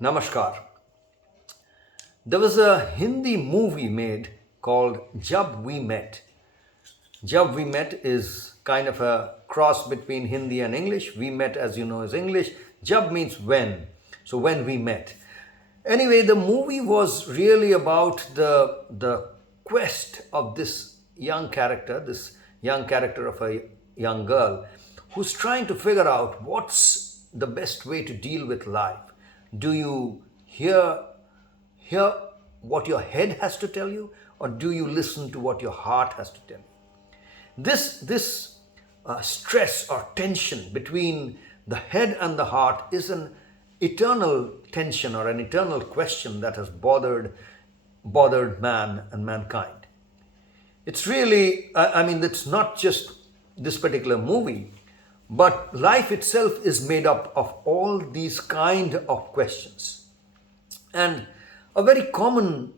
Namaskar. There was a Hindi movie made called Jab We Met. Jab We Met is kind of a cross between Hindi and English. We met, as you know, is English. Jab means when. So when we met. Anyway, the movie was really about the quest of this young character of a young girl who's trying to figure out what's the best way to deal with life. Do you hear what your head has to tell you, or do you listen to what your heart has to tell you? This stress or tension between the head and the heart is an eternal tension or an eternal question that has bothered man and mankind. It's really, I mean, it's not just this particular movie, but life itself is made up of all these kind of questions. And a very common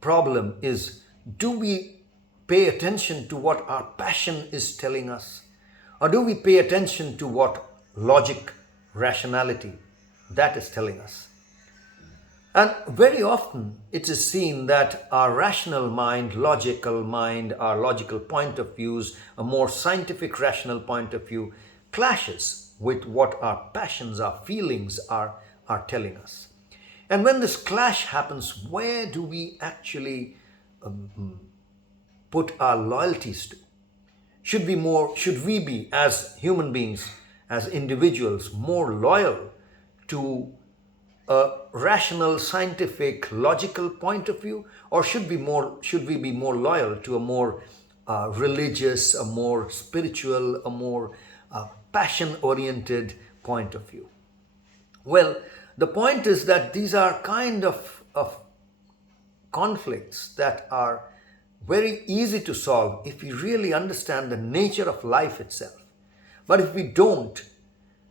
problem is, do we pay attention to what our passion is telling us? Or do we pay attention to what logic, rationality, that is telling us? And very often it is seen that our rational mind, logical mind, our logical point of views, a more scientific rational point of view clashes with what our passions, our feelings are telling us. And when this clash happens, where do we actually put our loyalties to? Should we be, as human beings, as individuals, more loyal to a rational, scientific, logical point of view, or should we be more loyal to a more religious, a more spiritual, a more passion-oriented point of view? Well, the point is that these are kind of conflicts that are very easy to solve if we really understand the nature of life itself. But if we don't,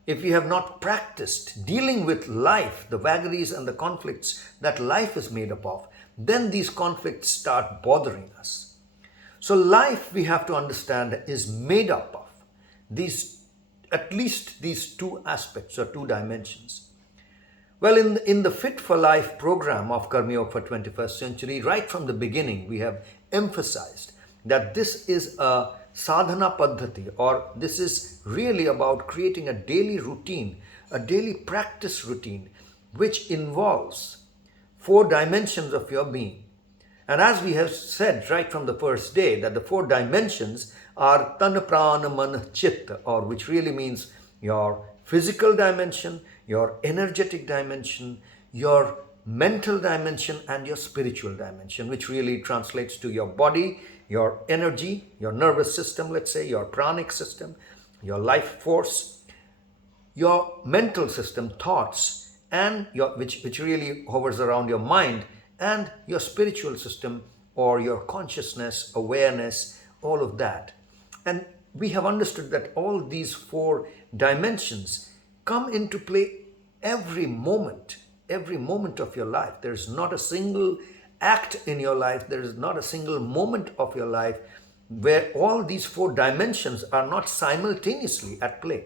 if we have not practiced dealing with life, the vagaries and the conflicts that life is made up of, then these conflicts start bothering us. So life, we have to understand, is made up of these, at least these two aspects or two dimensions. Well, in the Fit for Life program of Karma Yoga for 21st century, right from the beginning, we have emphasized that this is a sadhana paddhati, or this is really about creating a daily routine, a daily practice routine, which involves four dimensions of your being. And as we have said right from the first day, that the four dimensions are tan, prana, man, chitta, or which really means your physical dimension, your energetic dimension, your mental dimension, and your spiritual dimension, which really translates to your body, your energy, your nervous system, let's say, your pranic system, your life force, your mental system, thoughts, and which really hovers around your mind, and your spiritual system, or your consciousness, awareness, all of that. And we have understood that all these four dimensions come into play every moment of your life. There is not a single act in your life, there is not a single moment of your life where all these four dimensions are not simultaneously at play.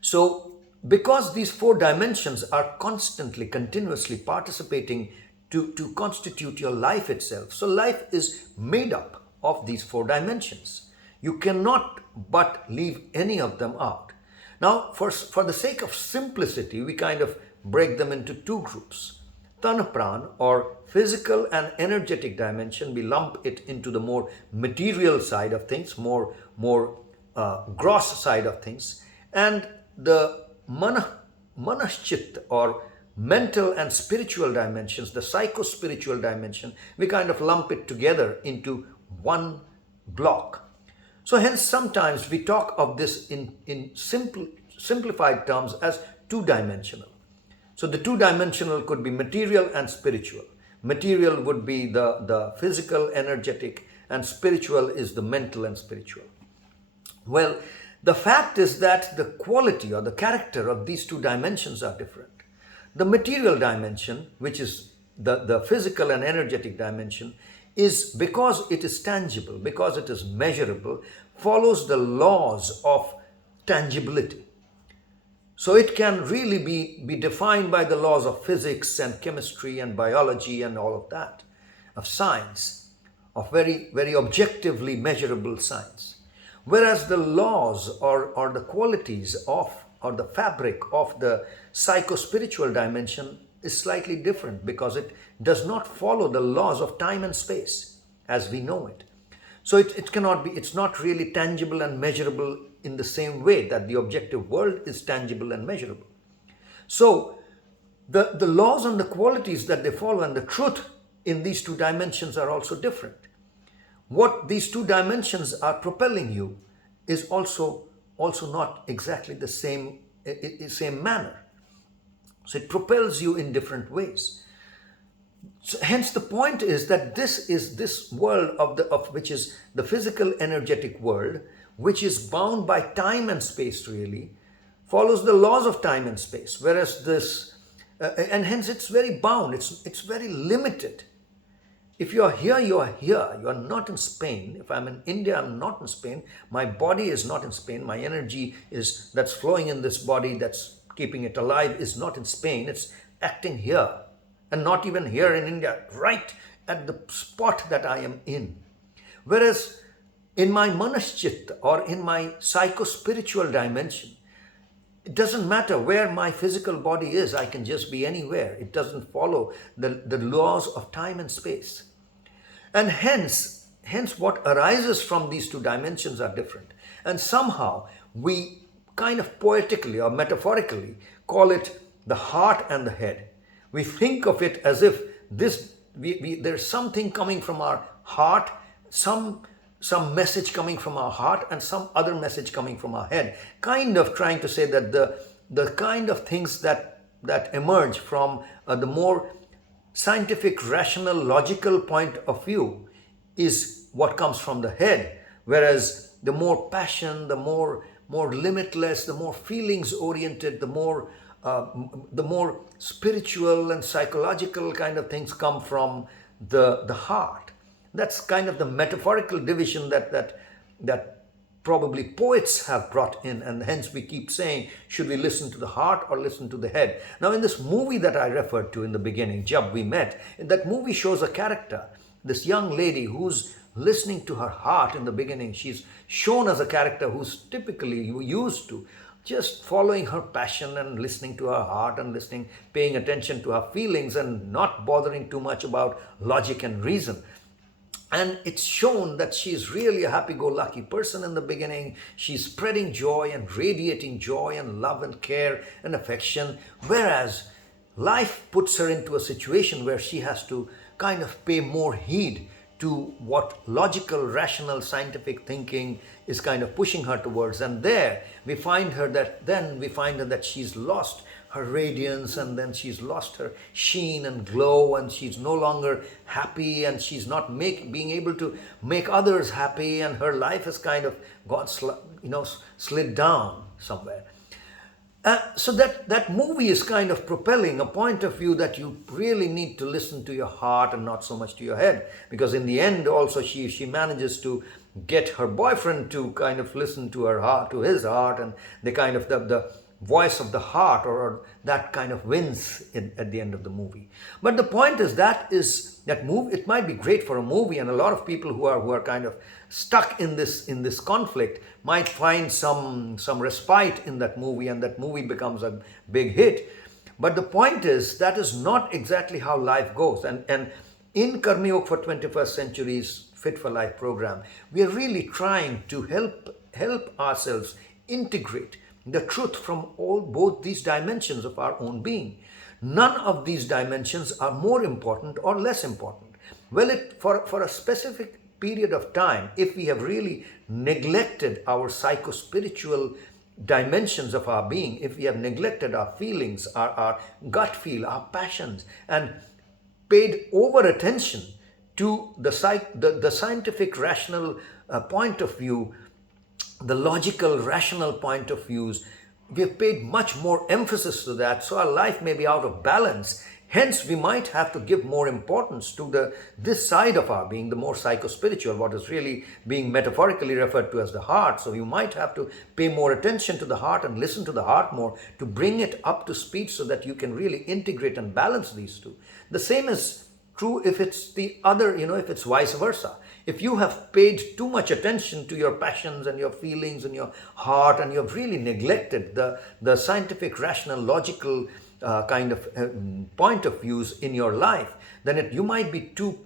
So, because these four dimensions are constantly, continuously participating to constitute your life itself, so life is made up of these four dimensions. You cannot but leave any of them out. Now, for the sake of simplicity, we kind of break them into two groups. Tan Pran, or physical and energetic dimension, we lump it into the more material side of things, more gross side of things. And the Manaschit, or mental and spiritual dimensions, the psycho-spiritual dimension, we kind of lump it together into one block. So hence sometimes we talk of this in simplified terms as two-dimensional. So the two-dimensional could be material and spiritual. Material would be the physical, energetic, and spiritual is the mental and spiritual. Well, the fact is that the quality or the character of these two dimensions are different. The material dimension, which is the physical and energetic dimension, is, because it is tangible, because it is measurable, follows the laws of tangibility. So it can really be defined by the laws of physics and chemistry and biology and all of that, of science, of very, very objectively measurable science. Whereas the laws or the qualities of or the fabric of the psycho-spiritual dimension is slightly different because it does not follow the laws of time and space as we know it. So it cannot be, it's not really tangible and measurable in the same way that the objective world is tangible and measurable. So the laws and the qualities that they follow and the truth in these two dimensions are also different. What these two dimensions are propelling you is also not exactly the same manner. So it propels you in different ways. So hence the point is that this world of which is the physical energetic world, which is bound by time and space, really follows the laws of time and space, whereas this and hence it's very bound, it's very limited. If you are here, you are here. You are not in Spain. If I'm in India, I'm not in Spain. My body is not in Spain. My energy is that's flowing in this body, that's keeping it alive, is not in Spain. It's acting here. And not even here in India, right at the spot that I am in. Whereas in my manaschit or in my psycho-spiritual dimension, it doesn't matter where my physical body is. I can just be anywhere. It doesn't follow the laws of time and space. And hence what arises from these two dimensions are different. And somehow we kind of poetically or metaphorically call it the heart and the head. We think of it as if there's something coming from our heart, some message coming from our heart and some other message coming from our head, kind of trying to say that the kind of things that emerge from the more scientific, rational, logical point of view is what comes from the head, whereas the more passion, the more limitless, the more feelings oriented, the more spiritual and psychological kind of things come from the heart. That's kind of the metaphorical division that probably poets have brought in, and hence we keep saying, should we listen to the heart or listen to the head? Now in this movie that I referred to in the beginning, Jab We Met, that movie shows a character, this young lady who's listening to her heart in the beginning. She's shown as a character who's typically used to just following her passion and listening to her heart and paying attention to her feelings and not bothering too much about logic and reason. And it's shown that she's really a happy-go-lucky person in the beginning. She's spreading joy and radiating joy and love and care and affection. Whereas life puts her into a situation where she has to kind of pay more heed to what logical, rational, scientific thinking is kind of pushing her towards. And there we find her that she's lost her radiance, and then she's lost her sheen and glow, and she's no longer happy, and she's not being able to make others happy, and her life has kind of slid down somewhere. So that movie is kind of propelling a point of view that you really need to listen to your heart and not so much to your head, because in the end also she manages to get her boyfriend to kind of listen to her heart, to his heart, and they kind of the voice of the heart or that kind of wins at the end of the movie. But the point is that movie, it might be great for a movie, and a lot of people who are kind of stuck in this conflict might find some respite in that movie, and that movie becomes a big hit. But the point is that is not exactly how life goes. And in Karma Yoga for 21st Century's Fit for Life program, we are really trying to help ourselves integrate the truth from both these dimensions of our own being. None of these dimensions are more important or less important. Well, for a specific period of time, if we have really neglected our psycho-spiritual dimensions of our being, if we have neglected our feelings, our gut feel, our passions, and paid over attention to the scientific, rational point of view, the logical, rational point of views, we have paid much more emphasis to that, so our life may be out of balance Hence, we might have to give more importance to this side of our being, the more psycho-spiritual, what is really being metaphorically referred to as the heart. So you might have to pay more attention to the heart and listen to the heart more to bring it up to speed so that you can really integrate and balance these two. The same is true if it's the other, if it's vice versa. If you have paid too much attention to your passions and your feelings and your heart, and you have really neglected the scientific, rational, logical kind of point of views in your life, then you might be too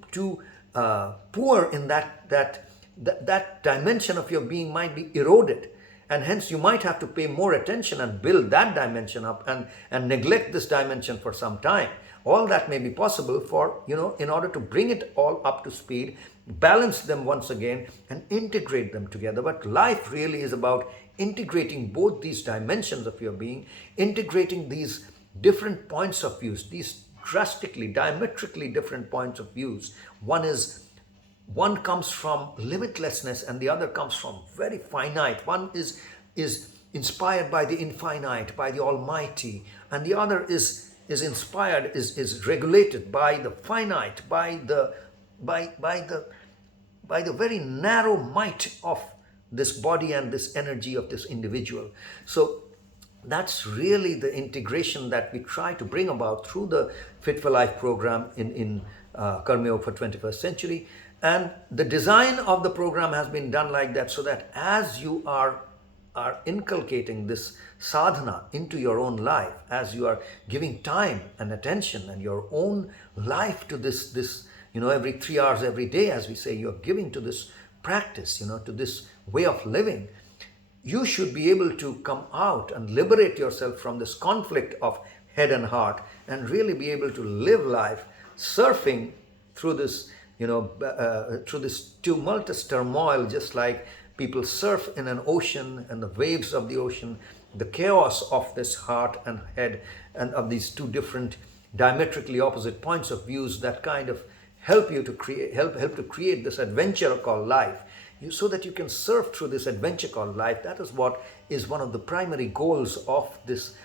poor in that dimension of your being might be eroded. And hence you might have to pay more attention and build that dimension up and neglect this dimension for some time. All that may be possible for, in order to bring it all up to speed, balance them once again and integrate them together. But life really is about integrating both these dimensions of your being, integrating these different points of views, these drastically, diametrically different points of views. One comes from limitlessness and the other comes from very finite. One is inspired by the infinite, by the Almighty, and the other is inspired, is regulated by the finite, by the very narrow might of this body and this energy of this individual. So that's really the integration that we try to bring about through the Fit for Life program in Karma Yoga for 21st Century. And the design of the program has been done like that, so that as you are inculcating this sadhana into your own life, as you are giving time and attention and your own life to this every 3 hours every day, as we say, you're giving to this practice, to this way of living, you should be able to come out and liberate yourself from this conflict of head and heart and really be able to live life surfing through this through this tumultuous turmoil, just like people surf in an ocean and the waves of the ocean, the chaos of this heart and head and of these two different diametrically opposite points of views that kind of help you to create this adventure called life, so that you can surf through this adventure called life. That is what is one of the primary goals of this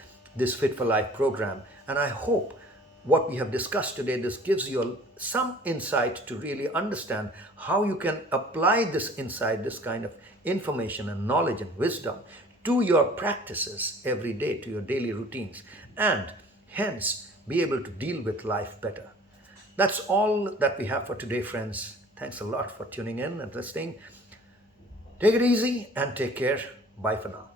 Fit for Life program. And I hope what we have discussed today, this gives you some insight to really understand how you can apply this insight, this kind of information and knowledge and wisdom to your practices every day, to your daily routines, and hence be able to deal with life better. That's all that we have for today, friends. Thanks a lot for tuning in and listening. Take it easy and take care. Bye for now.